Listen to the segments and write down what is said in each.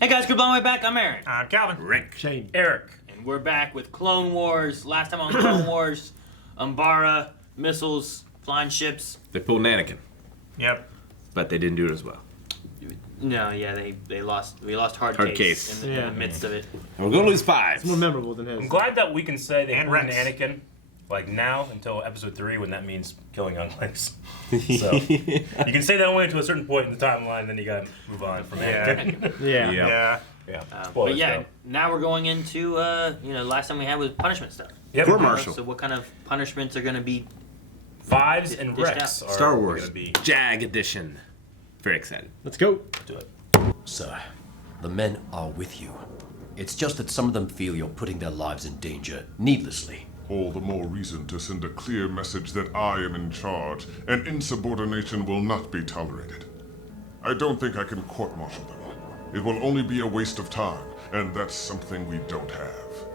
Hey guys, good long way back. I'm Aaron. I'm Calvin. Rick. Shane. Eric. And we're back with Clone Wars. Last time on Clone Wars, Umbara, missiles, flying ships. They pulled Anakin, Yep. but they didn't do it as well. No, yeah, they lost. We lost hard Hard case case. in the midst of it. And we're going to lose 5. It's more memorable than his. I'm glad that we can say they And pulled Rex. Anakin, like now until episode 3, when that means killing younglings. So you can say that only to a certain point in the timeline, then you gotta move on from Anakin. Yeah. Yeah. Yeah. But Spoilers, yeah, though. now we're going into last time we had was punishment stuff. Yep. Court martial. So what kind of punishments are going to be? Fives and Dished Rex out. are Star Wars gonna be Jag Edition. Very excited. Let's go. do it. Sir, the men are with you. It's just that some of them feel you're putting their lives in danger needlessly. All the more reason to send a clear message that I am in charge, and insubordination will not be tolerated. I don't think I can court-martial them. It will only be a waste of time, and that's something we don't have.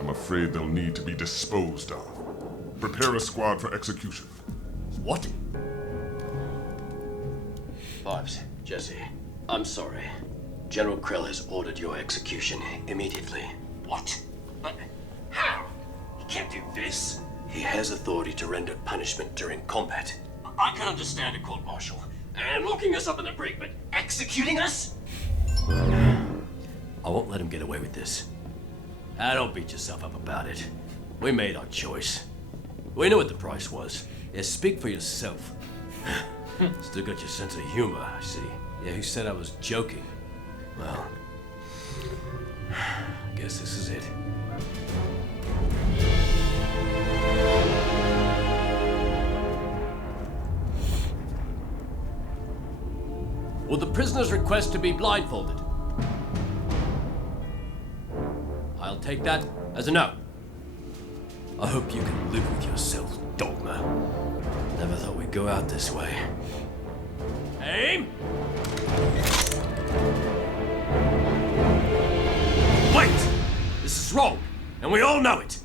I'm afraid they'll need to be disposed of. Prepare a squad for execution. What? Fives, Jesse, I'm sorry. General Krell has ordered your execution immediately. What? But how? He can't do this. He has authority to render punishment during combat. I can understand a court martial and locking us up in the brig, but executing us? I won't let him get away with this. Don't beat yourself up about it. We made our choice. We knew what the price was. Yeah, speak for yourself. Still got your sense of humor, I see. Yeah, who said I was joking? Well, I guess this is it. Will the prisoners request to be blindfolded? I'll take that as a no. I hope you can live with yourself, dogma. Never thought we'd go out this way. Aim! Wait! This is wrong, and we all know it.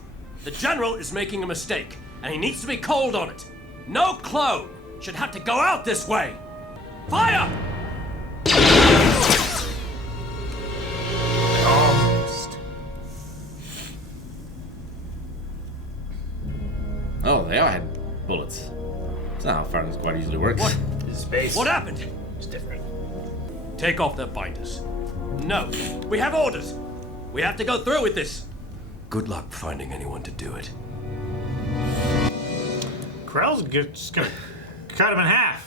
The General is making a mistake, and he needs to be called on it. No clone should have to go out this way. Fire! Oh, they all had bullets. That's not how firing squad usually works. What? Space. What happened? It's different. Take off their binders. No, we have orders. We have to go through with this. Good luck finding anyone to do it. Krell's just gonna cut him in half.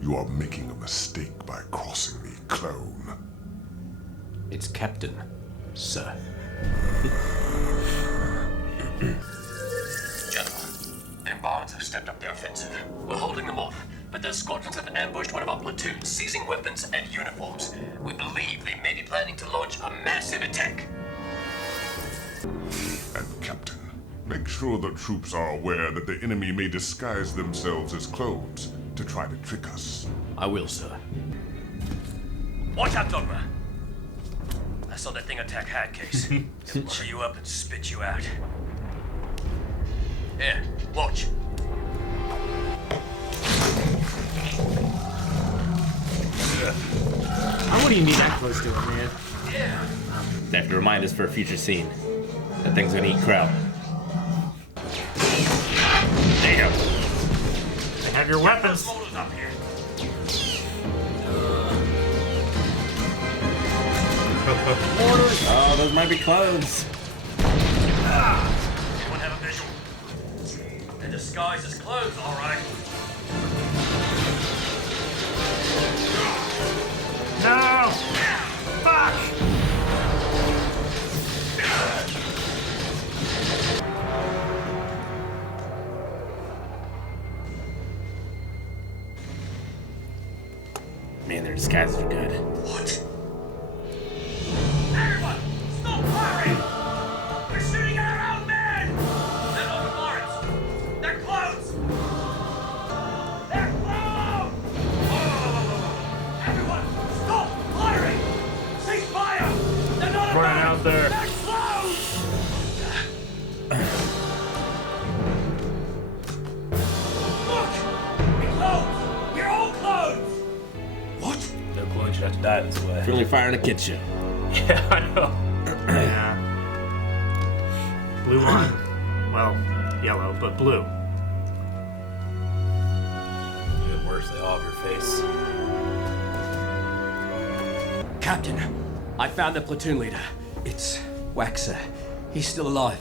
You are making a mistake by crossing me, clone. It's Captain, sir. Gentlemen, the Umbarans have stepped up their offensive. We're holding them off, but their squadrons have ambushed one of our platoons, seizing weapons and uniforms. We believe they may be planning to launch a massive attack. And Captain, make sure the troops are aware that the enemy may disguise themselves as clones to try to trick us. I will, sir. Watch out, Dogma. I saw that thing attack Hat Case. It'll murder you up and spit you out. Here, watch. I wouldn't even be that close to him, man. They have to remind us for a future scene. That thing's gonna eat Krell. There you go. They have your weapons. Up here. Oh, those might be clones. Anyone have a visual? They're disguised as clones, all right. No! Fuck! Man, their disguises are good. What? Everyone, stop firing! We're shooting at our own men! They're not Umbara. They're clones! They're clones! Everyone, stop firing! Cease fire! They're not Running out there. They're clones! Look! We're clones! We're all clones! What? No clone should have to die this way. Friendly fire in a kid show. Yeah, I know. Yeah. Blue one. Well, yellow, but blue. Even worse, they all have your face. Captain, I found the platoon leader. It's Waxer. He's still alive.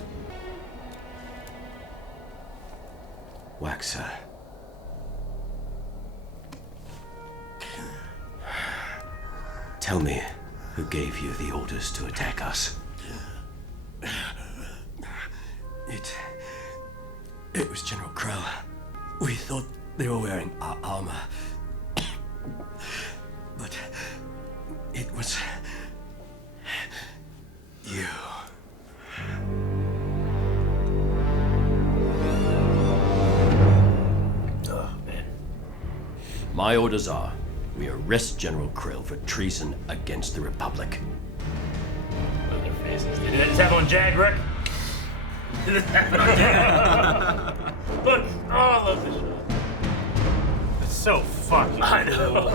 Waxer. Tell me, who gave you the orders to attack us? It was General Krell. We thought they were wearing our armor. But it was you. Oh, man. My orders are, we arrest General Krell for treason against the Republic. Look at their faces. Did that just happen on Jag, Rick? Did that happen on Jag? Look, oh, I love this shot. It's so fucking I know.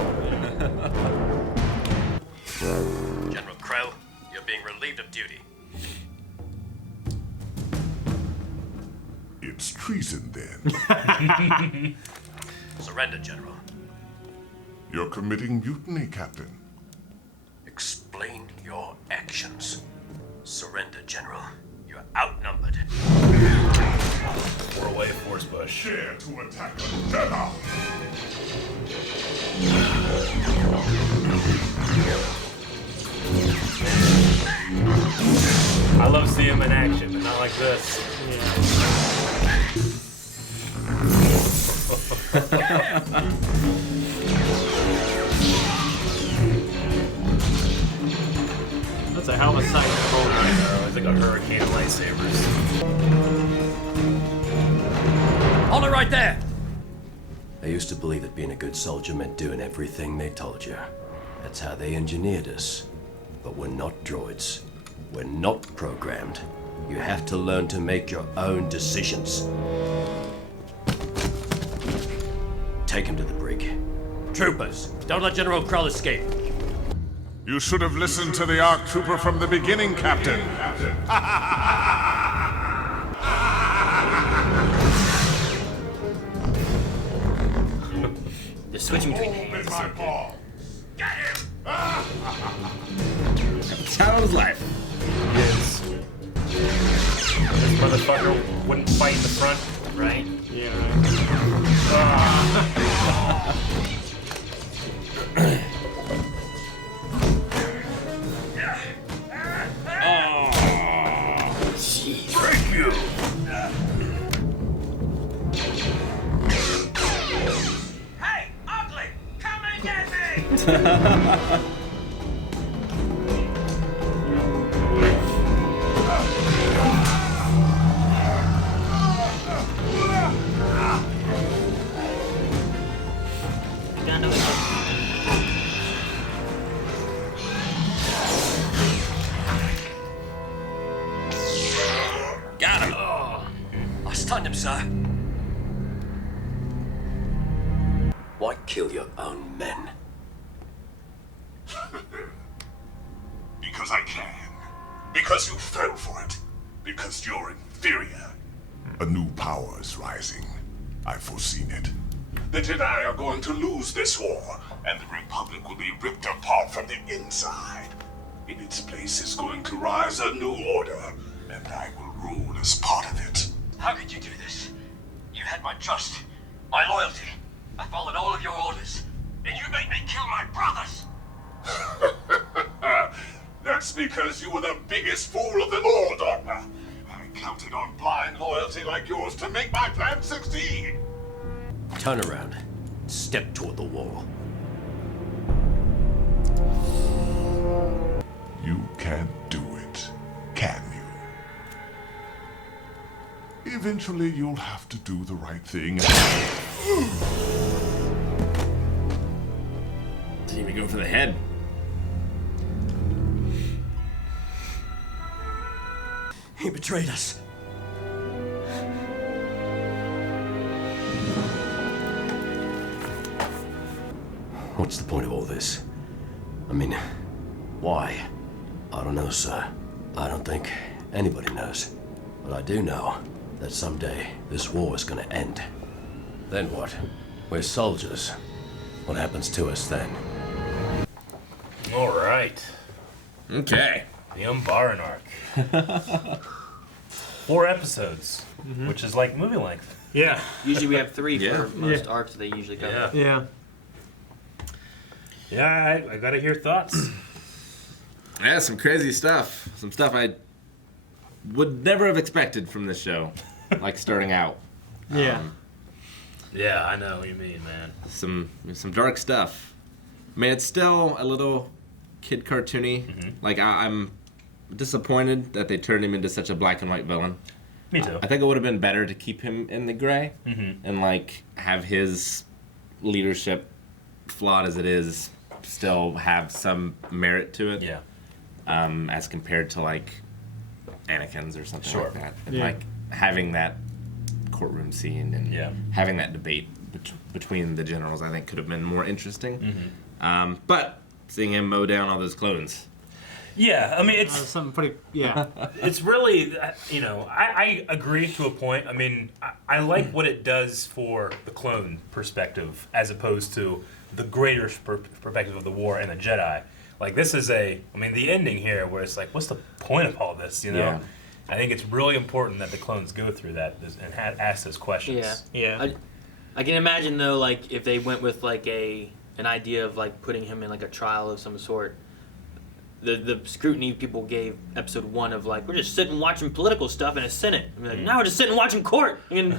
General Krell, you're being relieved of duty. It's treason then. Surrender, General. You're committing mutiny, Captain. Explain your actions. Surrender, General. You're outnumbered. We're away, Force Bush. Dare to attack a Jedi! I love seeing him in action, but not like this. That's a hell of a sight. It's like a hurricane of lightsabers. Hold it right there! I used to believe that being a good soldier meant doing everything they told you. That's how they engineered us. But we're not droids. We're not programmed. You have to learn to make your own decisions. Take him to the brig. Troopers, don't let General Krell escape. You should have listened to the ARC Trooper from the beginning, Captain. They're switching between hands. my ball. It's how it was life. This motherfucker wouldn't fight in the front, right? Yeah. Thank you! Hey, ugly! Come and get me! Got him. I stunned him, sir. Why kill your own men? Because I can. Because you fell for it. Because you're inferior. A new power is rising. I've foreseen it. The Jedi are going to lose this war, and the Republic will be ripped apart from the inside. In its place is going to rise a new order, and I will rule as part of it. How could you do this? You had my trust, my loyalty. I followed all of your orders, and you made me kill my brothers! That's because you were the biggest fool of them all, Doctor. I counted on blind loyalty like yours to make my plan succeed. Turn around. Step toward the wall. You can't do it, can you? Eventually, you'll have to do the right thing. Didn't even go for the head. He betrayed us. What's the point of all this? I mean, why? I don't know, sir. I don't think anybody knows. But I do know that someday this war is gonna end. Then what? We're soldiers. What happens to us then? All right. Okay. The Umbara arc. 4 episodes, which is like movie length. Yeah. Usually we have 3 Yeah. for most arcs that they usually cover. Yeah. Yeah. Yeah, I gotta hear thoughts. Yeah, some crazy stuff. Some stuff I would never have expected from this show, like starting out. Yeah. Yeah, I know what you mean, man. Some dark stuff. I mean, it's still a little kid cartoony. Like I'm disappointed that they turned him into such a black and white villain. Me too. I think it would have been better to keep him in the gray and like have his leadership, flawed as it is, still have some merit to it. Yeah. As compared to like Anakin's or something Sure. like that. And Yeah. like having that courtroom scene and Yeah. having that debate between the generals, I think could have been more interesting. But seeing him mow down all those clones. Yeah, I mean, it's Something pretty. Yeah. it's really, you know, I agree to a point. I mean, I like what it does for the clone perspective as opposed to the greater perspective of the war and the Jedi. Like, this is I mean, the ending here where it's like, what's the point of all this, you know? Yeah. I think it's really important that the clones go through that and ask those questions. Yeah. Yeah. I can imagine though, like if they went with like an idea of like putting him in like a trial of some sort. The scrutiny people gave episode 1 of like we're just sitting watching political stuff in a Senate. I mean, like now we're just sitting watching court in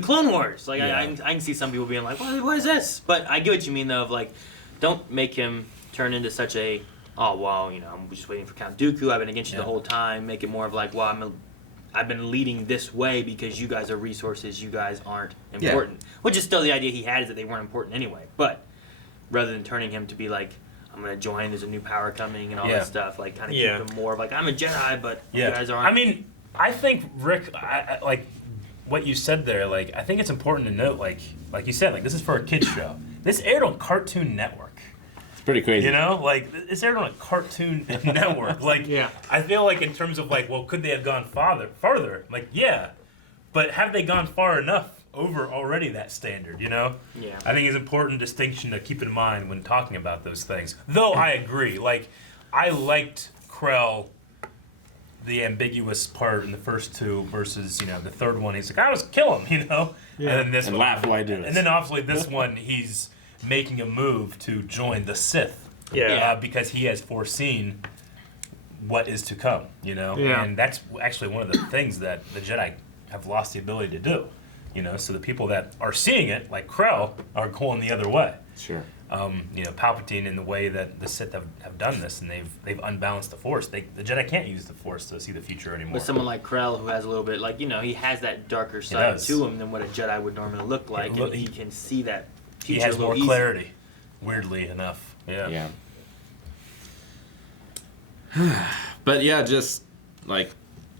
Clone Wars. Like Yeah. I can see some people being like, what is this? But I get what you mean though. Of like, don't make him turn into such a I'm just waiting for Count Dooku. I've been against you the whole time. Make it more of like, I've been leading this way because you guys are resources. You guys aren't important. Which is still the idea he had is that they weren't important anyway. But rather than turning him to be like, I'm gonna join. There's a new power coming and all that stuff. Like kind of keep him more of like I'm a Jedi, but you guys aren't. I mean, I think Rick, I like what you said there. Like, I think it's important to note, like you said, like this is for a kids show. This aired on Cartoon Network. It's pretty crazy. You know, like it's aired on a Cartoon Network. Like, Yeah. I feel like in terms of like, well, could they have gone farther? Like, yeah, but have they gone far enough over already that standard? You know? Yeah. I think it's an important distinction to keep in mind when talking about those things. Though I agree, like I liked Krell, the ambiguous part in the first 2 versus the third one. He's like, I was kill him, you know. Yeah. And then this And one, laugh while I do it. and then obviously this one, he's making a move to join the Sith. Yeah. Because he has foreseen what is to come, you know? Yeah. And that's actually one of the things that the Jedi have lost the ability to do, you know? So the people that are seeing it, like Krell, are going the other way. Sure. Palpatine, in the way that the Sith have done this, and they've unbalanced the Force. The Jedi can't use the Force to see the future anymore. But someone like Krell, who has a little bit, like, he has that darker side does. to him than what a Jedi would normally look like, and he can see that he future has a little more easier. clarity, weirdly enough. Yeah. But yeah, just like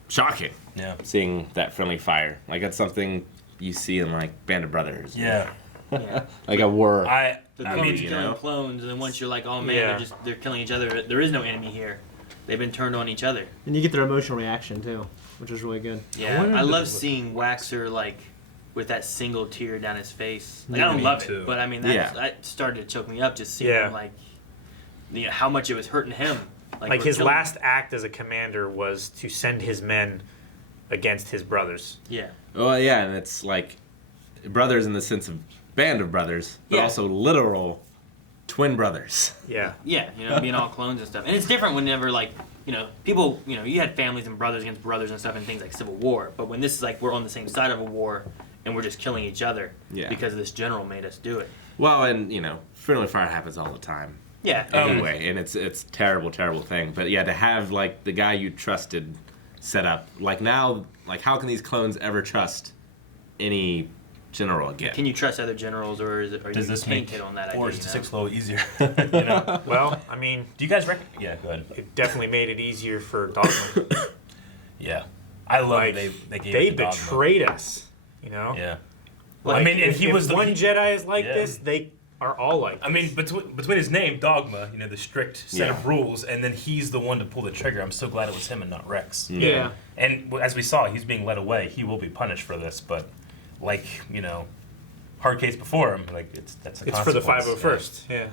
shocking Yeah. seeing that friendly fire. Like that's something you see in like Band of Brothers. Yeah. Yeah. Like a war. The I clones mean, you killing know? clones, and then once you're like, oh man, Yeah. they're killing each other. There is no enemy here. They've been turned on each other. And you get their emotional reaction too, which is really good. Yeah, wonder I if love this- seeing Waxer like with that single tear down his face. Like Yeah, I don't me love too. it, but I mean Yeah. that started to choke me up just seeing Yeah. him like, how much it was hurting him. Like we're his killing- last act as a commander was to send his men against his brothers. Yeah. Well, yeah, and it's like brothers in the sense of Band of Brothers, but Yeah. also literal twin brothers. Yeah. Yeah, being all clones and stuff. And it's different whenever, like, people, you had families and brothers against brothers and stuff and things like Civil War. But when this is like we're on the same side of a war and we're just killing each other Yeah. because this general made us do it. Well, and friendly fire happens all the time. Yeah. Anyway, and it's terrible thing. But yeah, to have like the guy you trusted set up, like now, like how can these clones ever trust any general again? Can you trust other generals, or are Does you this make tainted on that idea? Force 6 a little easier? Well, I mean, Do you guys reckon? Yeah, go ahead. it definitely made it easier for Dogma. Yeah. I love Like, they gave they it to Dogma. betrayed us, you know? Yeah. Well, I mean, and if, he was if one Jedi is like Yeah. this, they are all like I mean, between his name, Dogma, the strict set of rules, and then he's the one to pull the trigger. I'm so glad it was him and not Rex. Yeah. And as we saw, he's being led away. He will be punished for this, but hard case before him, that's a it's for the consequence. 501st. Yeah.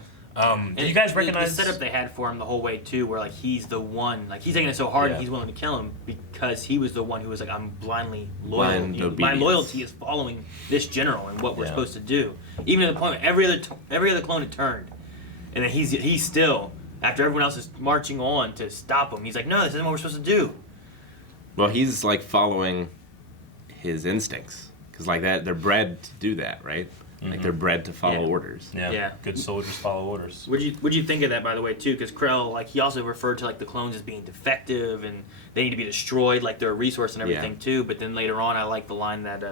Do you guys recognize the setup they had for him the whole way too, where he's the one, he's taking it so hard and he's willing to kill him because he was the one who was like, I'm blindly loyal. Blind My obedience. loyalty is following this general and what we're supposed to do. Even to the point where every other clone had turned, and then he's still, after everyone else is marching on to stop him, he's like, no, this isn't what we're supposed to do. Well, he's following his instincts because they're bred to do that, right? They're bred to follow orders. Yeah. Good soldiers follow orders. What'd you think of that, by the way, too? Because Krell, he also referred to the clones as being defective and they need to be destroyed, they're a resource and everything too. But then later on, I like the line that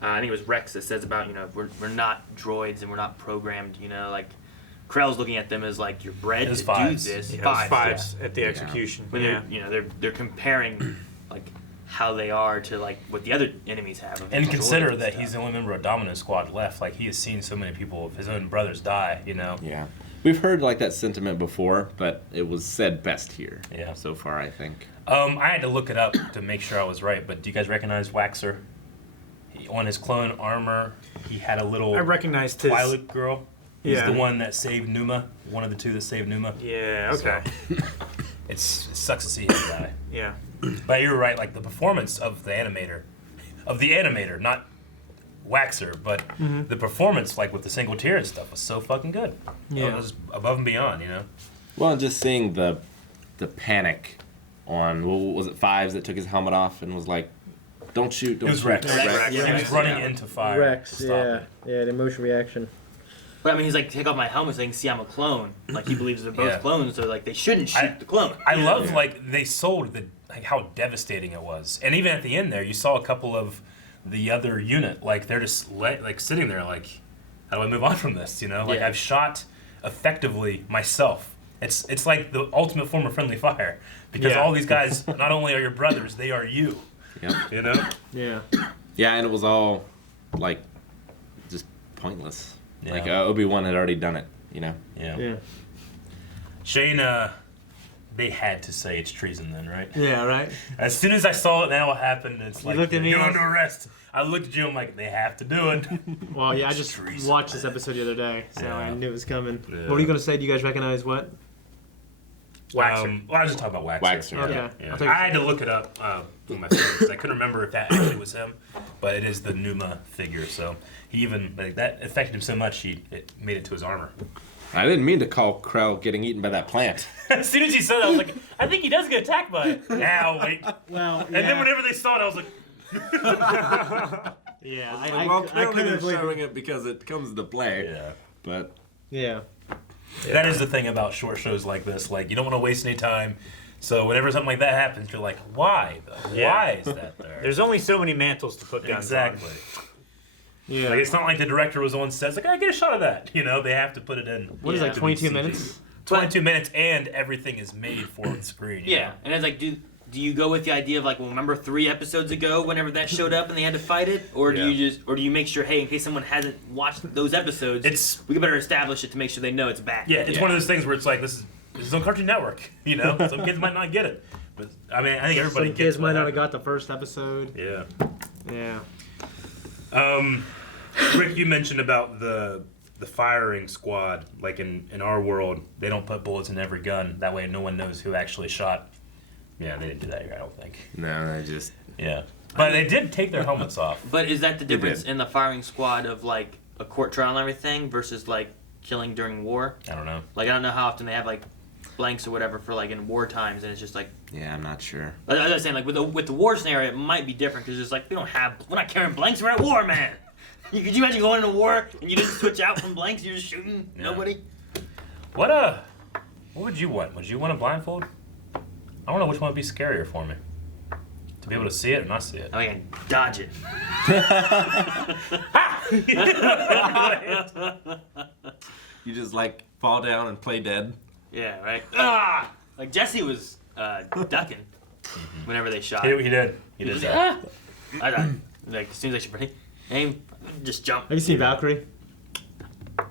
I think it was Rex that says about we're not droids and we're not programmed. Krell's looking at them as you're bred to fives. do this. Yeah, Fives, at the execution. When they're comparing how they are to what the other enemies have. And consider that stuff. he's the only member of Domino Squad left. He has seen so many people of his own brothers die. Yeah. We've heard that sentiment before, but it was said best here. Yeah. So far, I think. I had to look it up to make sure I was right. But do you guys recognize Waxer? On his clone armor, he had a little I recognized his. Twilight girl. He's Yeah. the one that saved Numa. One of the two that saved Numa. Yeah. Okay. It sucks to see him die. Yeah. But you're right. The performance of the animator, not Waxer, but the performance, with the single tear and stuff, was so fucking good. Yeah. It was above and beyond. Well, just seeing the panic on what was it, Fives that took his helmet off and was like, "Don't shoot, don't It was shoot." Rex. Rex. He was running into fire. Rex, to stop it. yeah, the emotion reaction. But he's take off my helmet so they can see I'm a clone. He believes they're both Yeah. clones, so they shouldn't shoot the clone. I love they sold how devastating it was, and even at the end there, you saw a couple of the other unit they're just sitting there how do I move on from this? I've shot effectively myself. It's like the ultimate form of friendly fire because all these guys not only are your brothers, they are you. Yep. Yeah. Yeah, and it was all just pointless. Yeah. Obi-Wan had already done it. Yeah. Shane, they had to say it's treason then, right? Yeah, right? As soon as I saw it, now what happened? It's You looked at me you're and under arrest. I looked at you. I'm like, they have to do it. Well, yeah, I just treason, watched this episode the other day, so Yeah. I knew it was coming. Yeah. What were you going to say? Do you guys recognize what? Waxer. Well, I was just talking about Waxer. Waxer. Okay. Yeah. I'll take I had to look it up on my phone because I couldn't remember if that actually was him, but it is the Numa figure. So he even that affected him so much it made it to his armor. I didn't mean to call Krell getting eaten by that plant. As soon as he said that, I was like, I think he does get attacked by it. Now wait. Well, And then whenever they saw it, I was like, yeah, I I couldn't believe showing it because it comes into play. yeah. But Yeah. That is the thing about short shows like this. You don't want to waste any time. So whenever something like that happens, you're like, why though? Yeah. Why is that there? There's only so many mantles to put guns Exactly. Yeah. It's not like the director was on set. It's I get a shot of that. They have to put it in. What is Yeah. 22 CG. minutes? 22 minutes, and everything is made for the screen. you Yeah, know? and it's do you go with the idea of well, remember 3 episodes ago whenever that showed up and they had to fight it, or do you make sure, hey, in case someone hasn't watched those episodes, we better establish it to make sure they know it's back. Yeah, it's one of those things where it's this is on Cartoon Network. Some kids might not get it, but I think everybody Some gets. kids might what not have happened. got the first episode. Yeah. Yeah. Rick, you mentioned about the firing squad. In our world, they don't put bullets in every gun. That way, no one knows who actually shot. Yeah, they didn't do that here, I don't think. no, they just Yeah, but they did take their helmets off. But is that the difference did. in the firing squad of a court trial and everything versus killing during war? I don't know. I don't know how often they have blanks or whatever for in war times, and it's just yeah, I'm not sure. I was saying with the war scenario it might be different because it's we're not carrying blanks, we're at war, man. Could you imagine going into war and you didn't switch out from blanks, you're just shooting nobody? What would you want? Would you want a blindfold? I don't know which one would be scarier for me. To be able to see it or not see it. I can dodge it. You just fall down and play dead. Yeah, right. Ah! Jesse was ducking whenever they shot. He did. He He did was that. I thought, as soon as I should aim, just jump. Have you seen Valkyrie? Oh,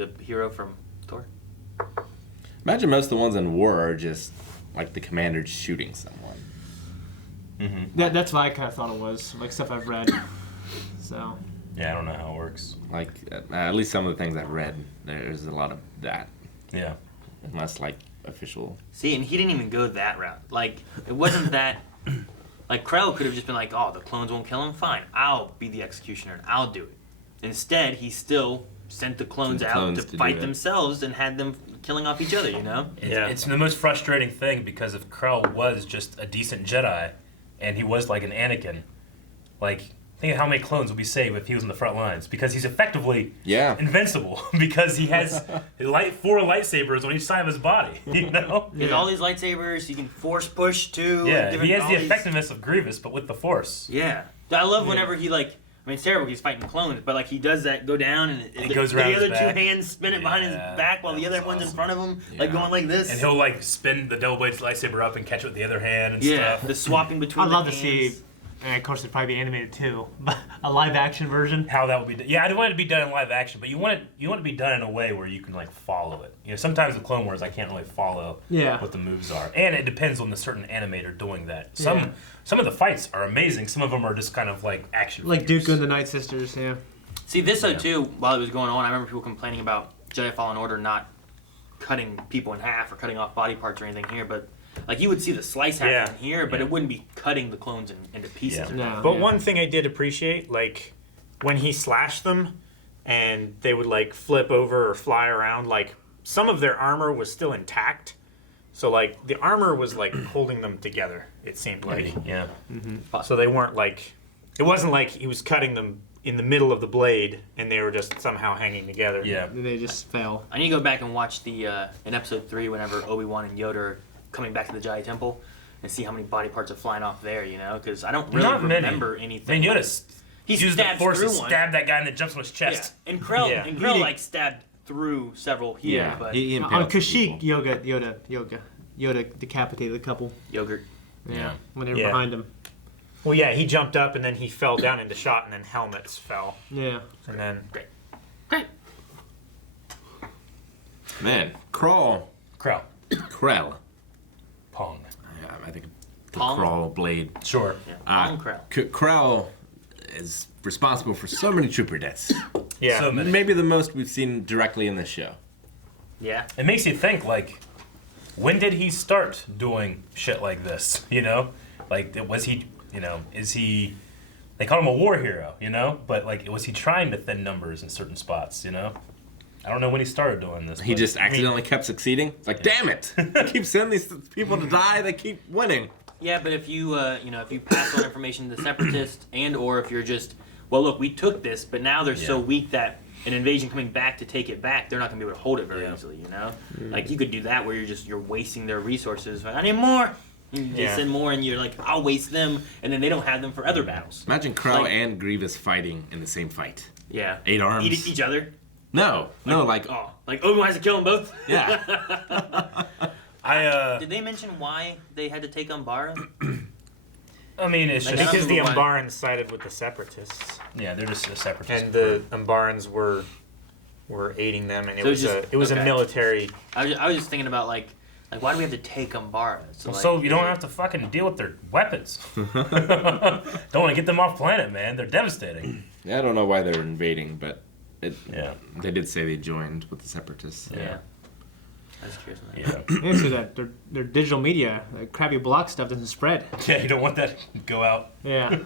the hero from Thor. Imagine most of the ones in war are just like the commander shooting someone. That's what I kind of thought it was, like stuff I've read. So. Yeah, I don't know how it works. Like at least some of the things I've read, there's a lot of that. Yeah. Unless like official. See, and he didn't even go that route. Like, it wasn't that. Like, Krell could have just been like, oh, the clones won't kill him? Fine, I'll be the executioner and I'll do it. Instead, he still sent the clones out to fight themselves and had them killing off each other, you know? It's the most frustrating thing because if Krell was just a decent Jedi and he was like an Anakin, like, think of how many clones would be saved if he was in the front lines because he's effectively invincible because he has 4 lightsabers on each side of his body, you know? He has all these lightsabers, he can force push too. Yeah, he has the effectiveness of Grievous, but with the Force. Yeah. I love whenever he, like, I mean, it's terrible he's fighting clones, but, like, he does that, go down, and it goes around the other his back. 2 hands spin it behind his back while the other one's in front of him, like, going like this. And he'll, like, spin the double bladed lightsaber up and catch it with the other hand and stuff. The swapping between I'd the love hands. to see, and of course it'd probably be animated too, but a live action version. How that would be done. Yeah, I'd want it to be done in live action, but you want it to be done in a way where you can, like, follow it. You know, sometimes with Clone Wars I can't really follow what the moves are. And it depends on the certain animator doing that. Some of the fights are amazing, some of them are just kind of like action Like figures. Dooku and the Night Sisters, yeah. See, this though too, while it was going on, I remember people complaining about Jedi Fallen Order not cutting people in half or cutting off body parts or anything here, but like you would see the slice happen here, but it wouldn't be cutting the clones into pieces. But one thing I did appreciate, like when he slashed them and they would like flip over or fly around, like some of their armor was still intact. So like the armor was like holding them together, it seemed like. Yeah. So they weren't like, it wasn't like he was cutting them in the middle of the blade and they were just somehow hanging together. Yeah. They just fell. I need to go back and watch the in episode 3 whenever Obi-Wan and Yoda are coming back to the Jedi Temple and see how many body parts are flying off there, you know? Because I don't really remember anything. I mean, Yoda used the Force to stab that guy and then jumps on his chest. Yeah. And Krell like stabbed through several here, but on Kashyyyk, Yoda decapitated a couple. Yogurt. Yeah. When they were behind him. Well, yeah, he jumped up and then he fell down into shot and then helmets fell. Yeah. And then... Great. Man, Krell. Pong. Yeah, I think the Pong? Krell blade. Sure. Yeah. Pong Krell. Krell is responsible for so many trooper deaths. Yeah. So many. Maybe the most we've seen directly in this show. Yeah. It makes you think, like, when did he start doing shit like this, you know? Like, was he, you know, is he... They call him a war hero, you know? But, like, was he trying to thin numbers in certain spots, you know? I don't know when he started doing this. He just accidentally kept succeeding. It's like, damn it! I keep sending these people to die. They keep winning. Yeah, but if you, if you pass on information to the Separatists, and or if you're just, well, look, we took this, but now they're so weak that an invasion coming back to take it back, they're not gonna be able to hold it very easily, you know? Like you could do that where you're wasting their resources. Like, I need more. And they send more, and you're like, I'll waste them, and then they don't have them for other battles. Imagine Krell and Grievous fighting in the same fight. Yeah. 8 arms. Eat each other. No, like Obi-Wan has to kill them both. Yeah. Did they mention why they had to take Umbara? I mean, it's Like, just... Because the Why? Umbarans sided with the Separatists. Yeah, they're just a separatist. And the Umbarans were aiding them, and it So was a military... I was just thinking about, like, why do we have to take Umbara? So you don't have to fucking deal with their weapons. Don't want to get them off planet, man. They're devastating. Yeah, I don't know why they're invading, but they did say they joined with the Separatists. Yeah. I was curious on that. Yeah. Yeah, so that their digital media, crappy block stuff doesn't spread. Yeah, you don't want that to go out. Yeah.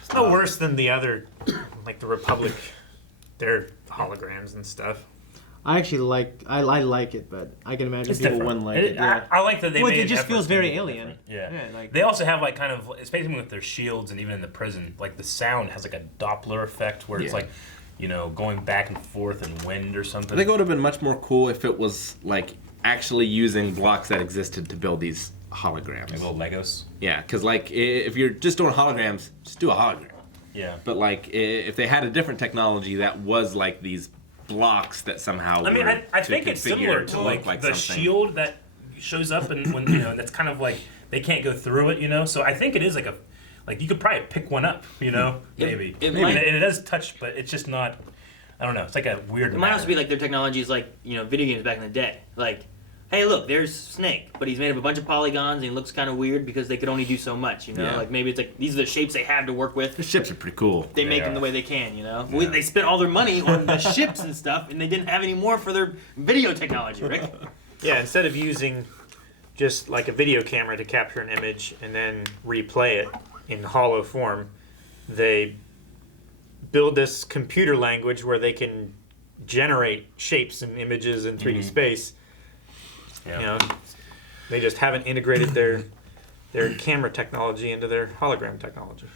It's no worse than the other, like the Republic, their holograms and stuff. I actually like it, but I can imagine people wouldn't like it. Yeah. I like that they made It an just effort feels to very make it alien. different. Yeah. Like, They also have like kind of, especially with their shields and even in the prison, like the sound has like a Doppler effect where it's like, you know, going back and forth in wind or something. I think it would have been much more cool if it was like actually using blocks that existed to build these holograms. Like little Legos. Yeah, because like if you're just doing holograms, just do a hologram. Yeah. But like if they had a different technology that was like these blocks that somehow. I mean, were I think it's similar to look like the something. shield that shows up and when, you know, that's kind of like they can't go through it, you know? So I think it is like you could probably pick one up, you know? Maybe. it Maybe. might- And it does touch, but it's just not... I don't know. It's like a weird. It might also be like their technology is like video games back in the day. Like, hey, look, there's Snake, but he's made of a bunch of polygons and he looks kind of weird because they could only do so much. Yeah. Like maybe it's like these are the shapes they have to work with. The ships are pretty cool. They make them the way they can. They spent all their money on the ships and stuff, and they didn't have any more for their video technology, Rick. Yeah, instead of using just like a video camera to capture an image and then replay it in hollow form, they build this computer language where they can generate shapes and images in 3D space. Yeah. They just haven't integrated their camera technology into their hologram technology.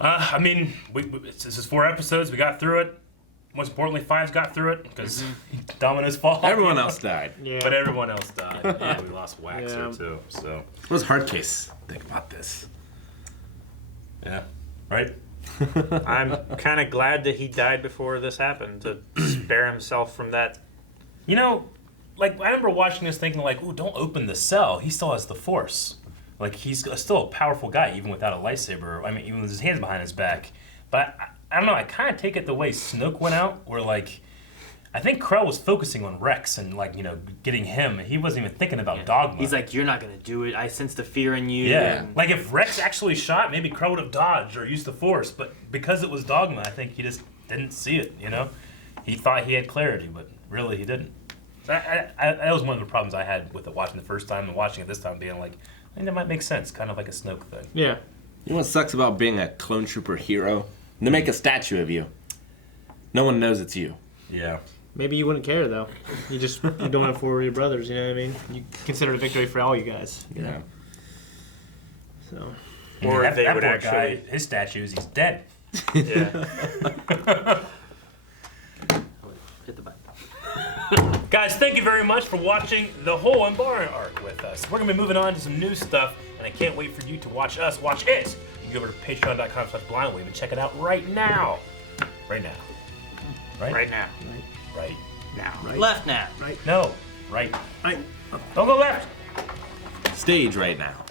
I mean, this is 4 episodes. We got through it. Most importantly, Fives got through it because Domino's fault. Everyone else died. Yeah. But everyone else died. Yeah, we lost Waxer too. So What does Hardcase think about this? yeah, right. I'm kind of glad that he died before this happened to spare himself from that. Like I remember watching this thinking like, "Ooh, don't open the cell. He still has the Force. Like he's still a powerful guy even without a lightsaber. I mean, even with his hands behind his back." But I don't know. I kind of take it the way Snoke went out, where like I think Krell was focusing on Rex and like getting him. He wasn't even thinking about Dogma. He's like, you're not gonna do it. I sense the fear in you. yeah. and- Like if Rex actually shot, maybe Krell would have dodged or used the Force. But because it was Dogma, I think he just didn't see it. He thought he had clarity, but really he didn't. That was one of the problems I had with it watching the first time and watching it this time, being like, I think that might make sense, kind of like a Snoke thing. Yeah. You know what sucks about being a clone trooper hero? They make a statue of you. No one knows it's you. Yeah. Maybe you wouldn't care though. You don't have 4 of your brothers. You know what I mean? You consider it a victory for all you guys. Yeah. So. Or that, they that would poor actually. guy, his statues, he's dead. Yeah. Hit the button. Guys, thank you very much for watching the whole Umbara arc with us. We're going to be moving on to some new stuff, and I can't wait for you to watch us watch it. You can go over to patreon.com/blindwave and check it out right now. Right now. Right now. Right Now. Left now. No. Right. Right. Don't go left. Stage right now.